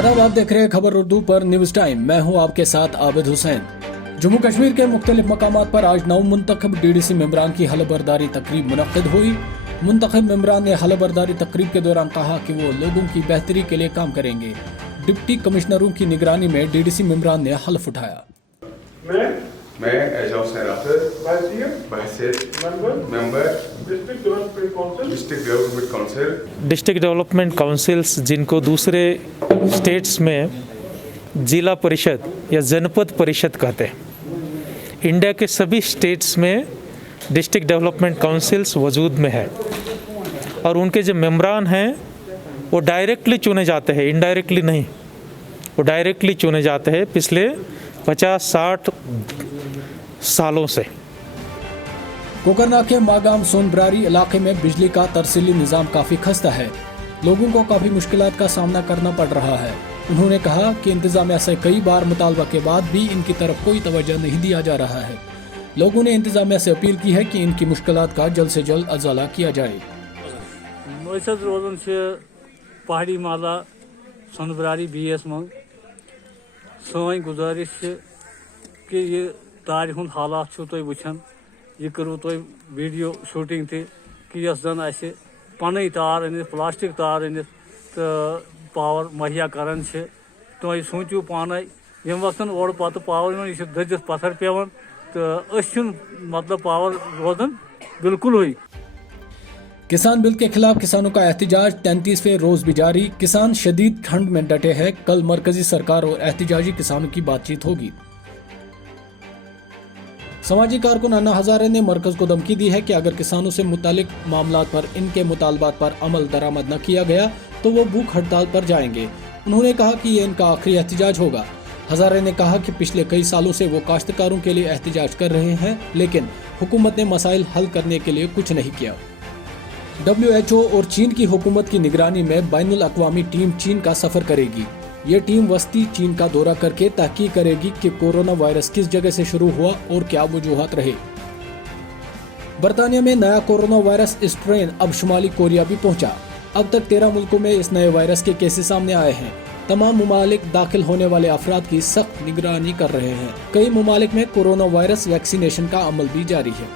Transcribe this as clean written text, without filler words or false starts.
आदाब, आप देख रहे हैं खबर उर्दू पर न्यूज टाइम। मैं हूं आपके साथ आबिद हुसैन। जम्मू कश्मीर के मुख्तलिफ मकामात पर आज 9 मुंतखब DDC मेंबरान की हलफबरदारी तकरीब मुनक्किद हुई। मुंतखब मेंबरान ने हलफबरदारी तकरीब के दौरान कहा कि वो लोगों की बेहतरी के लिए काम करेंगे। डिप्टी कमिश्नरों की निगरानी में DDC मेंबरान ने हल्फ उठाया। मैं Ejaz Hussain member district development councils, जिनको दूसरे स्टेट्स में जिला परिषद या जनपद परिषद कहते हैं, इंडिया के सभी स्टेट्स में डिस्ट्रिक्ट डेवलपमेंट काउंसिल्स वजूद में है और उनके जो मेंबरान हैं वो डायरेक्टली चुने जाते हैं, इनडायरेक्टली नहीं। वो डायरेक्टली चुने जाते हैं पिछले 50-60 सालों से। कोकरनाग के मागाम सोनबरारी इलाके में बिजली का तरसीली निज़ाम काफ़ी खस्ता है। लोगों को काफ़ी मुश्किलात का सामना करना पड़ रहा है। उन्होंने कहा कि इंतजामिया से कई बार मुतालबा के बाद भी इनकी तरफ कोई तवज्जो नहीं दिया जा रहा है। लोगों ने इंतजामिया से अपील की है कि इनकी मुश्किलात का जल्द से जल्द अजाला किया जाए। रोजान पहाड़ी माला सोनबरारी BS में सन गुजारिश कि ये तार हुंद हालात तुम वुचान, यह करो तुम वीडियो शूटिंग ति कि यस जन असे पन तार अनित प्लास्टिक तार अनित तो पावर मुहैया करान तुम सोचो पान यम वक्तन और पत पावर यह दजित पत्थर पेवान तो मतलब पावर रोजान बिल्कुल ही। किसान बिल के खिलाफ किसानों का एहतिजाज 33वें रोज भी जारी। किसान शदीद ठंड में डटे हैं। कल मरकजी सरकार और एहतिजाजी किसानों की बातचीत होगी। समाजी कारकुन अन्ना हजारे ने मरकज को धमकी दी है कि अगर किसानों से मुतालिक मामलात पर इनके मुतालबात पर अमल दरामद न किया गया तो वो भूख हड़ताल पर जाएंगे। उन्होंने कहा कि ये इनका आखिरी एहतिजाज होगा। हजारे ने कहा कि पिछले कई सालों से वो काश्तकारों के लिए एहतिजाज कर रहे हैं, लेकिन हुकूमत ने मसाइल हल करने के लिए कुछ नहीं किया। WHO और चीन की हुकूमत की निगरानी में बैनुल अक़वामी टीम चीन का सफर करेगी। ये टीम वस्ती चीन का दौरा करके तहकीक करेगी कि कोरोना वायरस किस जगह से शुरू हुआ और क्या वजूहात रहे। बरतानिया में नया कोरोना वायरस स्ट्रेन अब शुमाली कोरिया भी पहुंचा। अब तक 13 मुल्कों में इस नए वायरस के केसेस सामने आए हैं। तमाम मुमालिक दाखिल होने वाले अफराद की सख्त निगरानी कर रहे हैं। कई मुमालिक में कोरोना वायरस वैक्सीनेशन का अमल भी जारी है।